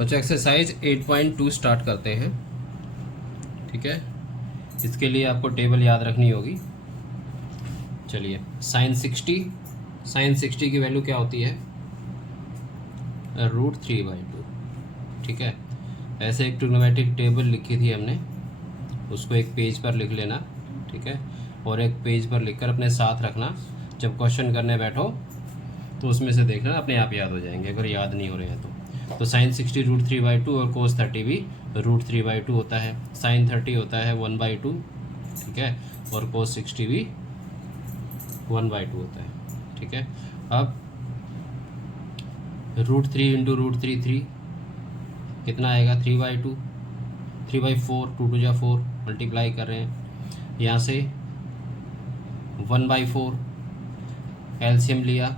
बच्चों exercise 8.2 start करते हैं। ठीक है, इसके लिए आपको टेबल याद रखनी होगी। चलिए, साइन 60 की वैल्यू क्या होती है? √3/2। ठीक है, ऐसे एक ट्रिग्नोमेट्रिक टेबल लिखी थी हमने, उसको एक पेज पर लिख लेना। ठीक है, और एक पेज पर लिखकर अपने साथ रखना। जब क्वेश्चन करने बैठो तो उसमें से देखना, अपने आप याद हो जाएंगे अगर याद नहीं हो रहे हैं तो साइन 60 √3/2 और कोस 30 भी √3/2 होता है। साइन 30 होता है 1/2। ठीक है, और कोस 60 भी 1/2 होता है। ठीक है, अब √3 × √3 कितना आएगा? 3/2। 3/4, 2 × 4 मल्टीप्लाई कर रहे हैं। यहाँ से 1/4 एलसीएम लिया,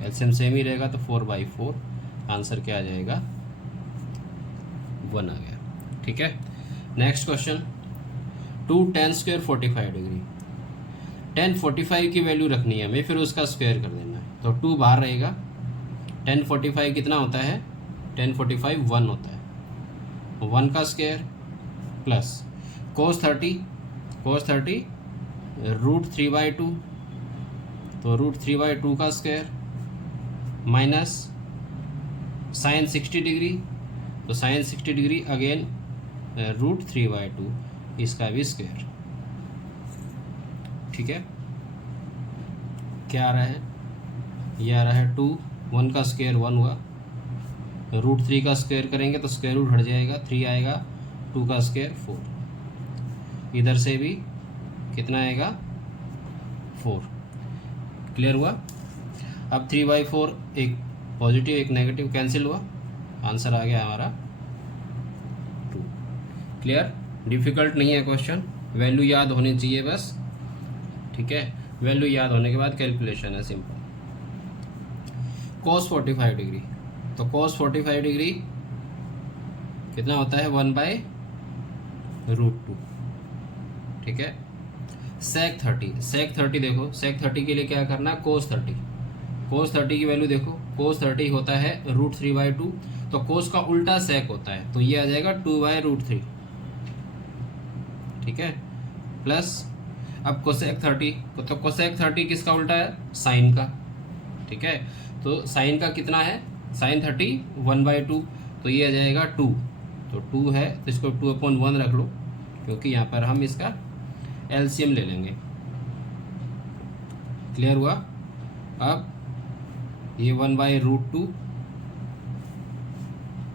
एलसीएम सेम ही रहेगा तो 4/4 आंसर क्या आ जाएगा? 1 आ गया। ठीक है, next question. 2 tan² 45 degree. tan 45 की वैल्यू रखनी है हमें, फिर उसका स्क्वायर कर देना है। तो 2 बाहर रहेगा। tan 45 कितना होता है? tan 45 1 होता है। 1 का स्क्वायर प्लस cos 30 √3/2, तो √3/2 का स्क्वायर माइनस साइन 60 डिग्री, तो साइन 60 डिग्री अगेन √3/2, इसका भी स्क्वायर। ठीक है, क्या आ रहा है? ये आ रहा है 2, 1 का स्क्वायर 1 हुआ, √3 का स्क्वायर करेंगे तो स्क्वायर रूट हट जाएगा, 3 आएगा, 2 का स्क्वायर 4, इधर से भी कितना आएगा? 4। क्लियर हुआ? अब 3/4, एक पॉजिटिव एक नेगेटिव कैंसिल हुआ, आंसर आ गया हमारा 2। क्लियर? डिफ़िकल्ट नहीं है क्वेश्चन, वैल्यू याद होनी चाहिए बस। ठीक है, वैल्यू याद होने के बाद कैलकुलेशन है सिंपल। cos 45 डिग्री, तो cos 45 डिग्री कितना होता है? 1/√2। ठीक है, sec 30 देखो, sec 30 के लिए क्या करना है? cos 30 की वैल्यू देखो, cos 30 होता है √3/2, तो cos का उल्टा sec होता है, तो ये आ जाएगा 2/√3। ठीक है, प्लस अब cosec 30, तो cosec 30 किसका उल्टा है? साइन का। ठीक है, तो साइन का कितना है? साइन 30 1/2, तो ये आ जाएगा 2, तो 2 है तो इसको 2/1 रख लो, क्योंकि यहाँ पर हम इसका एलसीएम ले लेंगे। क्लियर हुआ? अब ये 1/√2।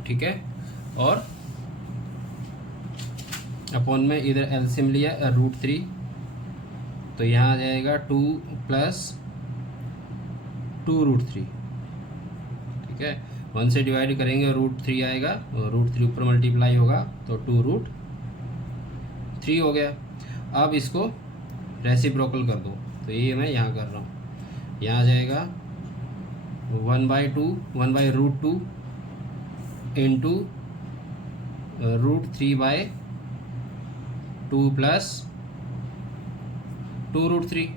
ठीक है, और अपॉन में इधर एलसीएम लिया √3, तो यहाँ आ जाएगा 2 + 2√3। ठीक है, 1 से डिवाइड करेंगे √3 आएगा, और √3 ऊपर मल्टीप्लाई होगा तो 2√3 हो गया। अब इसको रेसिप्रोकल कर दो, तो ये मैं यहाँ कर रहा हूँ, यहाँ आ जाएगा 1/2 1/√2 इंटू √3/2 प्लस 2√3,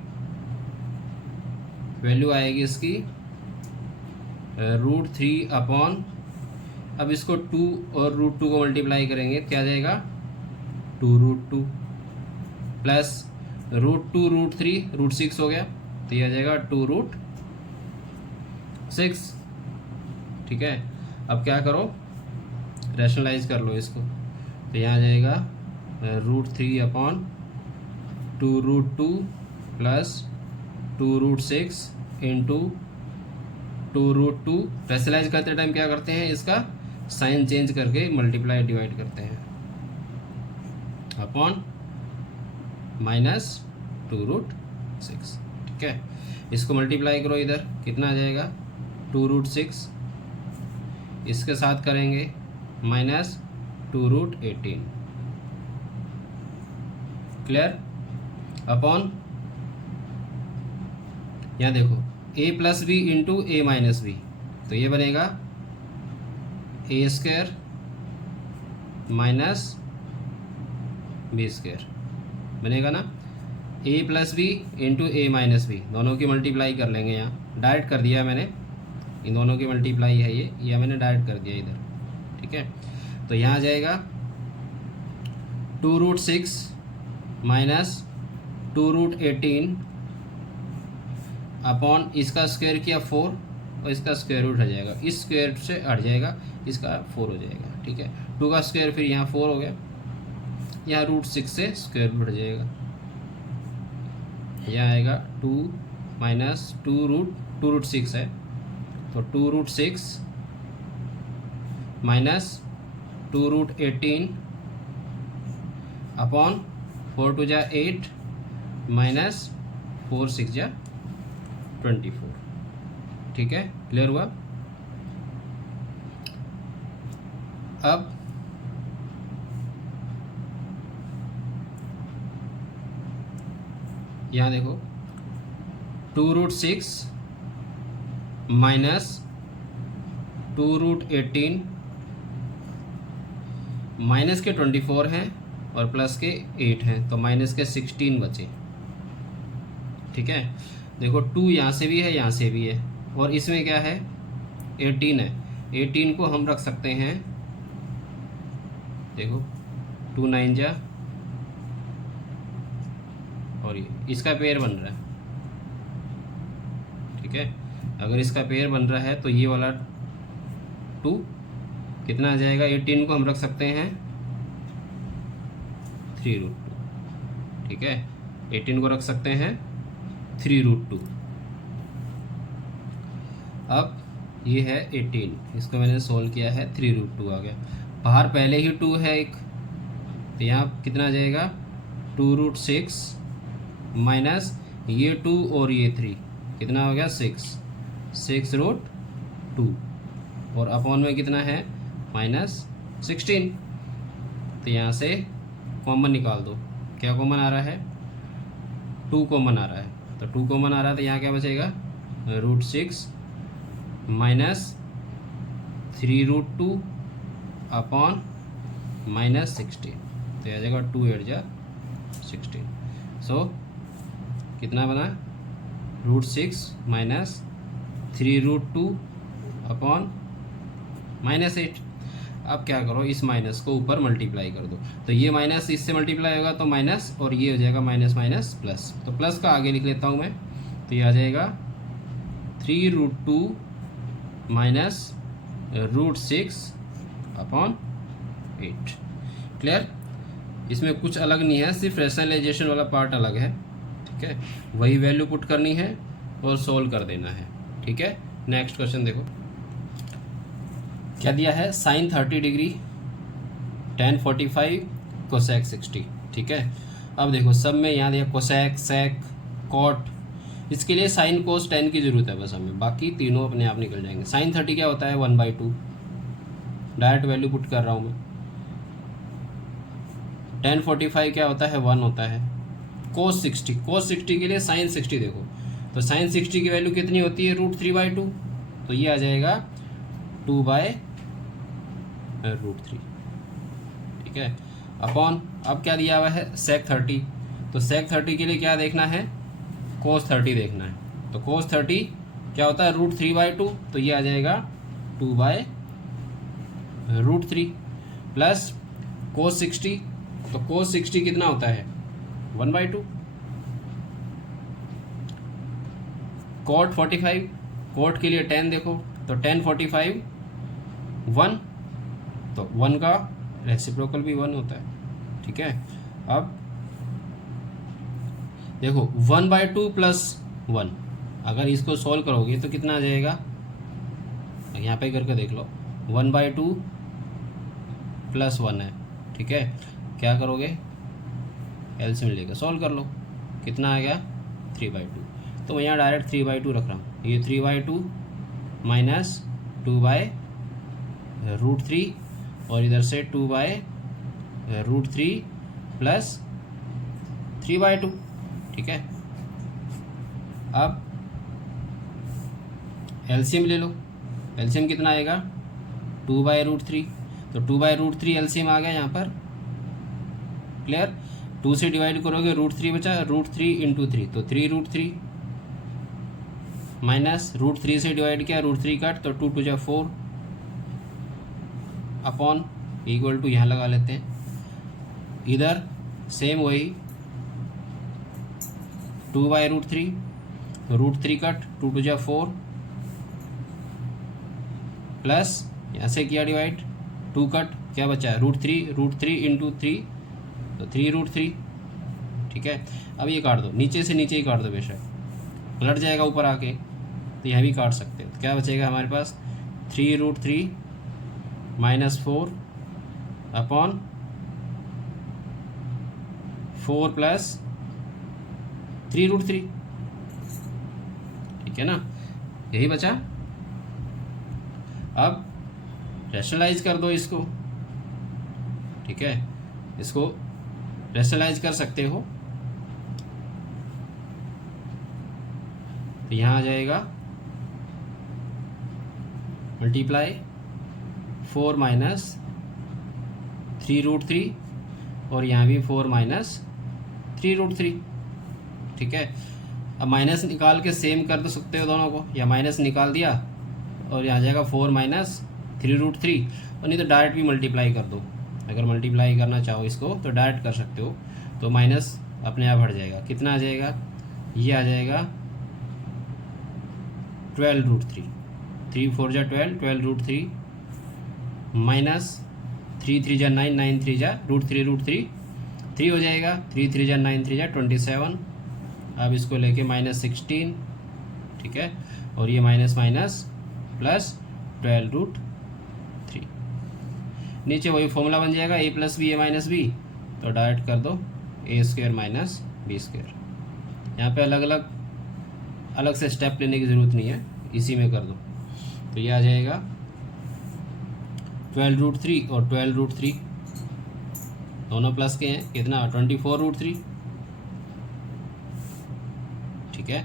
वैल्यू आएगी इसकी √3 अपॉन, अब इसको 2 और √2 को मल्टीप्लाई करेंगे, क्या आ जाएगा? 2√2 प्लस √2 √3 √6 हो गया, तो ये आ जाएगा 2√6। ठीक है, अब क्या करो? रैशनलाइज कर लो इसको, तो यहाँ आ जाएगा √3 अपॉन 2√2 प्लस 2√6 इंटू 2√2। रैशनलाइज करते टाइम क्या करते हैं? इसका साइन चेंज करके मल्टीप्लाई डिवाइड करते हैं, अपॉन माइनस 2√6। ठीक है, इसको मल्टीप्लाई करो, इधर कितना आ जाएगा? 2√6, इसके साथ करेंगे माइनस 2√18। क्लियर? अपॉन यहाँ देखो a + b into a - b, तो ये बनेगा a² माइनस b² बनेगा ना। a + b into a - b दोनों की मल्टीप्लाई कर लेंगे, यहाँ डायरेक्ट कर दिया मैंने, इन दोनों की मल्टीप्लाई है ये मैंने डायरेक्ट कर दिया इधर, ठीक है। तो यहाँ आ जाएगा 2√6 माइनस 2√18 अपॉन इसका स्क्वायर किया 4 और इसका स्क्वायर रूट हट जाएगा, इस स्क्वायर से हट जाएगा, इसका 4 हो जाएगा, ठीक है। 2 का स्क्वायर फिर यहाँ 4 हो गया, यहाँ √6 से स्क्वायर रूट हट जाएगा, यहाँ आएगा 2 माइनस 2√6 है तो 2√6 माइनस 2√18 अपॉन 4 2 जा 8 माइनस 4 6 जा 24, ठीक है। क्लियर हुआ। अब यहाँ देखो 2√6 माइनस 2√18 माइनस के 24 हैं और प्लस के 8 हैं तो माइनस के 16 बचे, ठीक है। देखो 2 यहाँ से भी है, यहाँ से भी है, और इसमें क्या है 18 है। 18 को हम रख सकते हैं, देखो 2 9 जा, और ये इसका पेयर बन रहा है, ठीक है। अगर इसका पेयर बन रहा है तो ये वाला 2 कितना आ जाएगा, 18 को हम रख सकते हैं 3√2, ठीक है। 18 को रख सकते हैं 3√2। अब ये है 18, इसको मैंने सोल्व किया है 3√2 आ गया। बाहर पहले ही 2 है एक, तो यहाँ कितना आ जाएगा 2√6 माइनस ये 2 और ये 3 कितना हो गया 6√2 और अपॉन में कितना है -16। तो यहाँ से कॉमन निकाल दो, क्या कॉमन आ रहा है 2 कॉमन आ रहा है, तो 2 कॉमन आ रहा है तो यहाँ क्या बचेगा √6 माइनस 3√2 अपॉन -16, तो आ जाएगा 2 8 जा 16। सो कितना बना √6 माइनस 3√2 अपॉन -8। अब क्या करो, इस माइनस को ऊपर मल्टीप्लाई कर दो, तो ये माइनस इससे मल्टीप्लाई होगा तो माइनस, और ये हो जाएगा माइनस माइनस प्लस, तो प्लस का आगे लिख लेता हूँ मैं, तो ये आ जाएगा 3√2 माइनस √6 अपॉन 8। क्लियर। इसमें कुछ अलग नहीं है, सिर्फ रैशनलाइजेशन वाला पार्ट अलग है, ठीक है। वही वैल्यू पुट करनी है और सोल्व कर देना है, ठीक है। नेक्स्ट क्वेश्चन देखो क्या दिया है, sin 30 डिग्री tan 45 कोसेक 60, ठीक है। अब देखो सब में यहाँ दिया कोसेक सेक कॉट, इसके लिए साइन कोस tan की जरूरत है बस हमें, बाकी तीनों अपने आप निकल जाएंगे। sin 30 क्या होता है 1/2, डायरेक्ट वैल्यू पुट कर रहा हूँ मैं। tan 45 क्या होता है 1 होता है। cos 60 के लिए sin 60 देखो, तो sin 60 की वैल्यू कितनी होती है √3/2, तो ये आ जाएगा 2/√3, ठीक है। अपॉन अब क्या दिया हुआ है sec 30, तो sec 30 के लिए क्या देखना है cos 30 देखना है, तो cos 30 क्या होता है √3/2, तो ये आ जाएगा 2/√3 प्लस cos 60, तो cos 60 कितना होता है 1/2। cot 45, cot के लिए tan देखो, तो tan 45 1, तो 1 का रेसिप्रोकल भी 1 होता है, ठीक है। अब देखो 1/2 प्लस 1, अगर इसको सॉल्व करोगे तो कितना आ जाएगा, यहाँ पे करके देख लो, 1/2 प्लस 1 है, ठीक है। क्या करोगे एलसीएम लेकर सॉल्व कर लो, कितना आ गया 3/2, तो मैं यहाँ डायरेक्ट 3/2 रख रहा हूँ, ये 3/2 माइनस 2/√3 और इधर से 2/√3 प्लस 3/2, ठीक है। अब एलसीएम ले लो, एलसीएम कितना आएगा 2/√3, तो 2/√3 एलसीएम आ गया यहाँ पर। क्लियर। 2 से डिवाइड करोगे √3 बचा, √3 × 3 तो 3√3 माइनस रूट थ्री से डिवाइड किया, रूट थ्री कट, तो 2 टू जा 4 अपॉन इक्वल टू यहाँ लगा लेते हैं। इधर सेम वही 2 by root three cut, 2 two जा 4 प्लस यहाँ से किया डिवाइड, 2 कट, क्या बचा रूट थ्री इंटू 3, तो 3 रूट थ्री। ठीक है, अब ये काट दो, नीचे से नीचे ही काट दो, बेशक पलट जाएगा ऊपर आके, तो यह भी काट सकते हो। तो क्या बचेगा हमारे पास 3 root three minus 4 upon 4 plus 3 root three. ठीक है ना, यही बचा। अब रैशनलाइज कर दो इसको। ठीक है, इसको रैशनलाइज कर सकते हो, तो यहाँ आ जाएगा मल्टीप्लाई 4 माइनस 3 रूट थ्री, और यहाँ भी 4 माइनस 3 रूट थ्री। ठीक है, अब माइनस निकाल के सेम कर दो सकते हो दोनों को, या माइनस निकाल दिया और यहाँ जाएगा 4 माइनस 3 रूट थ्री, और नहीं तो डायरेक्ट भी मल्टीप्लाई कर दो। अगर मल्टीप्लाई करना चाहो इसको तो डायरेक्ट कर सकते हो, तो माइनस अपने आप हट जाएगा। कितना आ जाएगा, ये आ जाएगा 12 रूट थ्री, 3 4 जा 12 रूट थ्री माइनस 3 3 जा 9, 9 3 जा रूट थ्री 3 हो जाएगा, 3 3 जा 9 3 जा 27। अब इसको लेके माइनस 16। ठीक है, और ये minus minus plus 12 root three, नीचे वही फॉर्मूला बन जाएगा a plus b a minus b, तो डायरेक्ट कर दो a square minus b square. यहाँ पे अलग से स्टेप लेने की ज़रूरत नहीं है, इसी में कर दो। तो ये आ जाएगा 12 रूट थ्री और 12 रूट थ्री दोनों प्लस के हैं, कितना 24 रूट थ्री। ठीक है,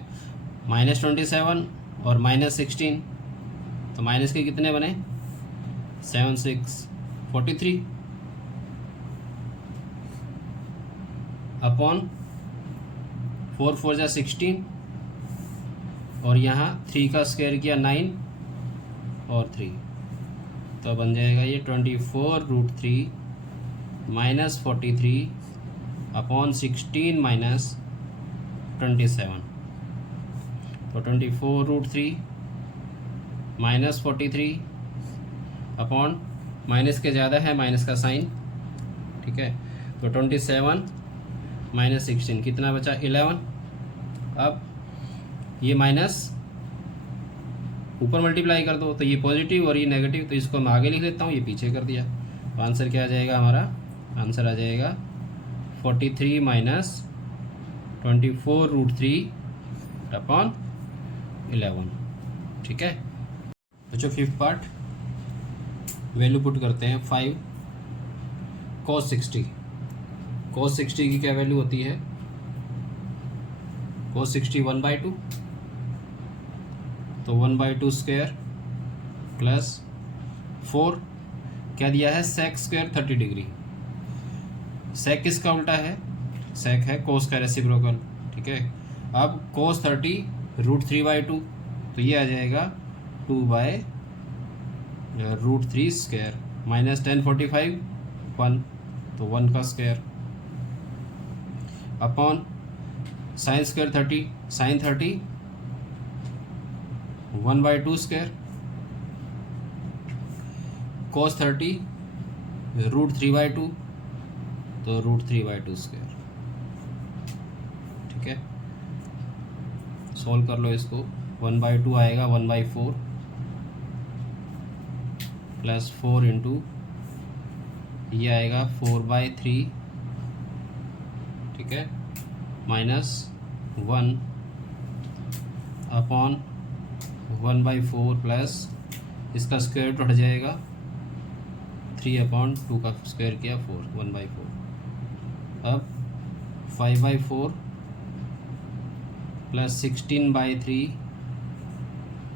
माइनस 27 और माइनस 16, तो माइनस के कितने बने 7 6 43 अपॉन 4 4 जा 16, और यहाँ 3 का स्क्वायर किया 9 और 3, तो बन जाएगा ये 24 root three minus 43 upon 16 minus 27, तो 24 root three minus 43 upon, minus के ज़्यादा है माइनस का साइन। ठीक है, तो 27 माइनस 16 कितना बचा 11। अब ये माइनस ऊपर मल्टीप्लाई कर दो, तो ये पॉजिटिव और ये नेगेटिव, तो इसको मैं आगे लिख लेता हूँ, ये पीछे कर दिया। तो आंसर क्या आ जाएगा हमारा, आंसर आ जाएगा 43 माइनस 24 रूट थ्री अपॉन 11। ठीक है बच्चों, 5th पार्ट वैल्यू पुट करते हैं। 5 cos 60, cos 60 की क्या वैल्यू होती है, cos 60 1/2, तो 1/2 स्क्वायर प्लस 4, क्या दिया है sec स्क्वायर 30 डिग्री। sec किसका उल्टा है, sec है cos का रेसिप्रोकल। ठीक है, अब cos 30 रूट 3/2, तो ये आ जाएगा 2 by root three square minus 1045 1, तो 1 का square upon sine square 30, sine 30 1/2 square cos 30 root 3/2, तो रूट 3/2 स्क्वायर। ठीक है, सॉल्व कर लो इसको। 1/2 आएगा 1/4 प्लस 4 इंटू ये आएगा 4/3। ठीक है, माइनस 1 अपॉन 1/4 प्लस इसका स्क्वायर रूट हट जाएगा 3/2 का स्क्वायर किया 4 1/4। अब 5/4 प्लस 16/3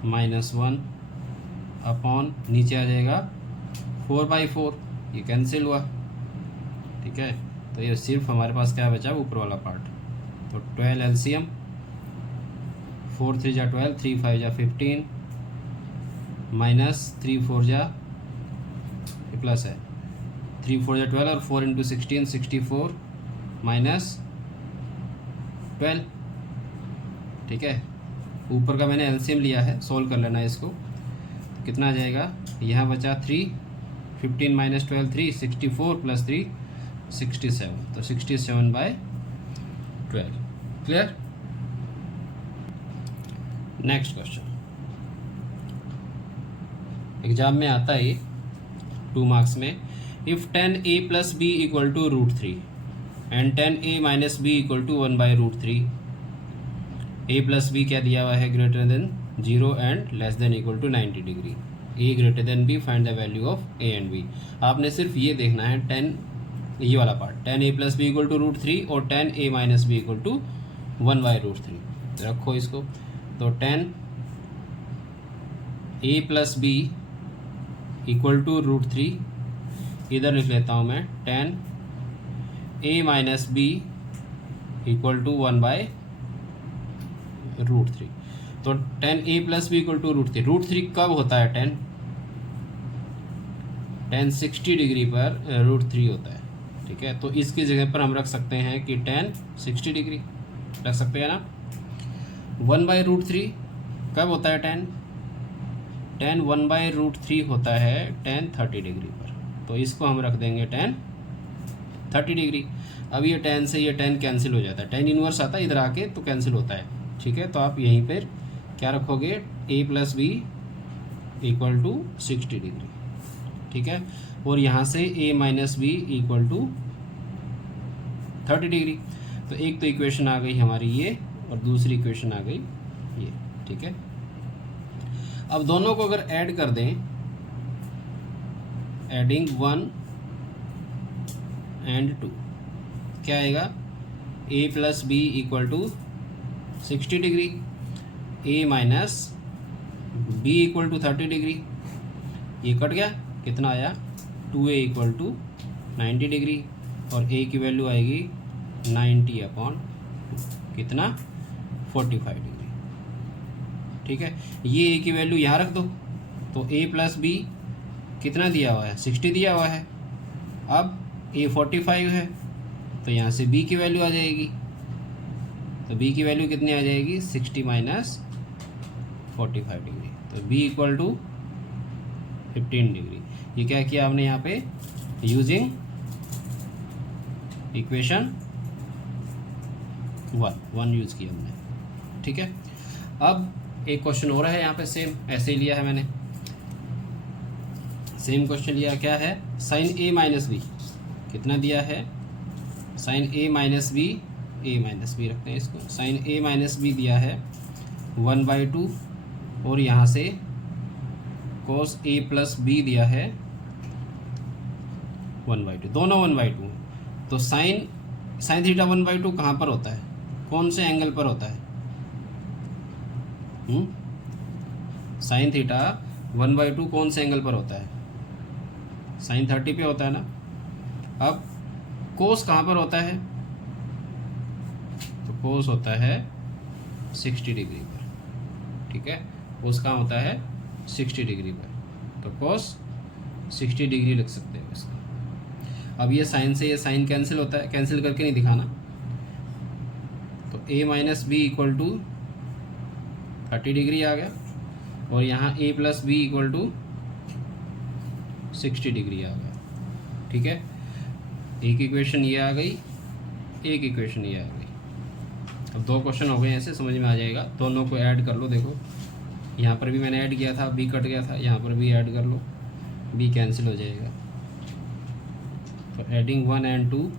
माइनस 1 अपॉन नीचे आ जाएगा 4/4, ये कैंसिल हुआ। ठीक है, तो ये सिर्फ हमारे पास क्या बचा ऊपर वाला पार्ट, तो 12 LCM 4 3 जा 12, 3 5 जा 15, माइनस 3 4 जा, ये प्लस है, 3 4 जा 12 और 4 इंटू 16 64 माइनस 12। ठीक है, ऊपर का मैंने एलसीएम लिया है, सोल्व कर लेना है इसको। तो कितना आ जाएगा, यहाँ बचा 3, 15 माइनस 12 3, 64 प्लस 3 67, तो 67/12। क्लियर। नेक्स्ट क्वेश्चन, एग्जाम में आता है 2 मार्क्स में, if 10a plus B equal to √3 and 10a minus B equal to 1/√3, a plus b क्या दिया हुआ है, greater than 0 and less than equal to 90 degree, a greater than b, find the value of a and b। आपने सिर्फ ये देखना है 10, ये वाला part, 10a plus B equal to √3 और 10a minus B equal to 1/√3। रखो इसको, तो 10a plus B equal to √3, इधर लिख लेता हूँ मैं 10a minus B equal to 1/√3। तो 10a plus B equal to √3, √3 कब होता है 10 60 डिग्री पर √3 होता है। ठीक है, तो इसकी जगह पर हम रख सकते हैं कि 10 60 डिग्री रख सकते हैं ना। 1/√3 कब होता है 10 1/√3 होता है 10 30 डिग्री पर, तो इसको हम रख देंगे 10 30 डिग्री। अब ये 10 से ये 10 कैंसिल हो जाता है, 10 इनवर्स आता है इधर आके तो कैंसिल होता है। ठीक है, तो आप यहीं पर क्या रखोगे, a plus B equal to 60 degree. ठीक है, और यहाँ से a minus B equal to 30 degree. तो एक तो इक्वेशन आ गई हमारी ये, और दूसरी इक्वेशन आ गई ये। ठीक है, अब दोनों को अगर ऐड कर दें, एडिंग 1 एंड 2, क्या आएगा, a plus B equal to 60 degree, a minus B equal to 30 degree, ये कट गया, कितना आया 2a इक्वल टू 90 डिग्री, और a की वैल्यू आएगी 90/2, कितना 45 डिग्री। ठीक है, ये a की वैल्यू यहाँ रख दो, तो a प्लस बी कितना दिया हुआ है, 60 दिया हुआ है। अब a 45 है, तो यहाँ से b की वैल्यू आ जाएगी, तो b की वैल्यू कितनी आ जाएगी, 60 माइनस 45 डिग्री, तो b इक्वल टू 15 डिग्री। ये क्या किया आपने यहाँ पे, यूजिंग इक्वेशन 1 यूज किया हमने। ठीक है, अब एक क्वेश्चन हो रहा है यहाँ पे, सेम ऐसे ही लिया है मैंने, सेम क्वेश्चन लिया, क्या है, साइन a माइनस बी कितना दिया है, साइन a माइनस बी रखते हैं इसको, साइन a माइनस बी दिया है 1/2, और यहाँ से कोस a प्लस बी दिया है 1/2, दोनों 1/2। तो साइन थीटा 1/2 कहाँ पर होता है, कौन से एंगल पर होता है, साइन थीटा 1/2 कौन से एंगल पर होता है, साइन 30 पे होता है ना। अब कोस कहाँ पर होता है, तो कोस होता है 60 डिग्री पर। ठीक है, कोस कहाँ होता है 60 डिग्री पर, तो कोस 60 डिग्री लिख सकते हो इसका। अब ये साइन से ये साइन कैंसिल होता है, कैंसिल करके नहीं दिखाना, तो a minus B equal to 30 degree आ गया, और यहाँ a plus B equal to 60 degree आ गया। ठीक है, एक इक्वेशन ये आ गई, एक इक्वेशन ये आ गई। अब 2 क्वेश्चन हो गए, ऐसे समझ में आ जाएगा। दोनों को ऐड कर लो, देखो यहाँ पर भी मैंने ऐड किया था, b कट गया था, यहाँ पर भी ऐड कर लो, b कैंसिल हो जाएगा। तो adding 1 and 2,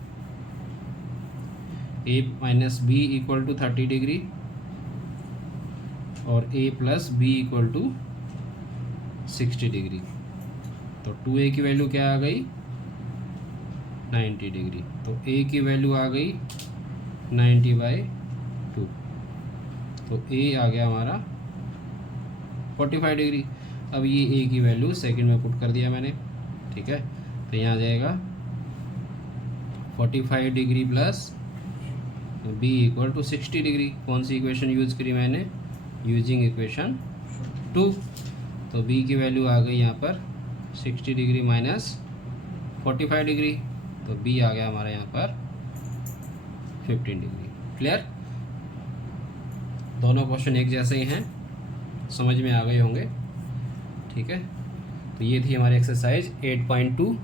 a minus B equal to 30 degree और a plus B equal to 60 degree. तो 2a की वैल्यू क्या आ गई 90 डिग्री, तो a की वैल्यू आ गई 90/2, तो a आ गया हमारा 45 डिग्री। अब ये a की वैल्यू सेकंड में पुट कर दिया मैंने। ठीक है, तो यहाँ आ जाएगा 45 degree plus b equal to 60 degree. कौन सी इक्वेशन यूज़ करी मैंने, यूजिंग इक्वेशन 2। तो बी की वैल्यू आ गई यहाँ पर 60 डिग्री माइनस 45 डिग्री, तो बी आ गया हमारा यहाँ पर 15 डिग्री। क्लियर? दोनों क्वेश्चन एक जैसे ही हैं, समझ में आ गए होंगे। ठीक है, तो ये थी हमारी एक्सरसाइज 8.2।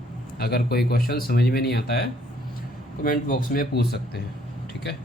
अगर कोई क्वेश्चन समझ में नहीं आता है कमेंट बॉक्स में पूछ सकते हैं। ठीक है।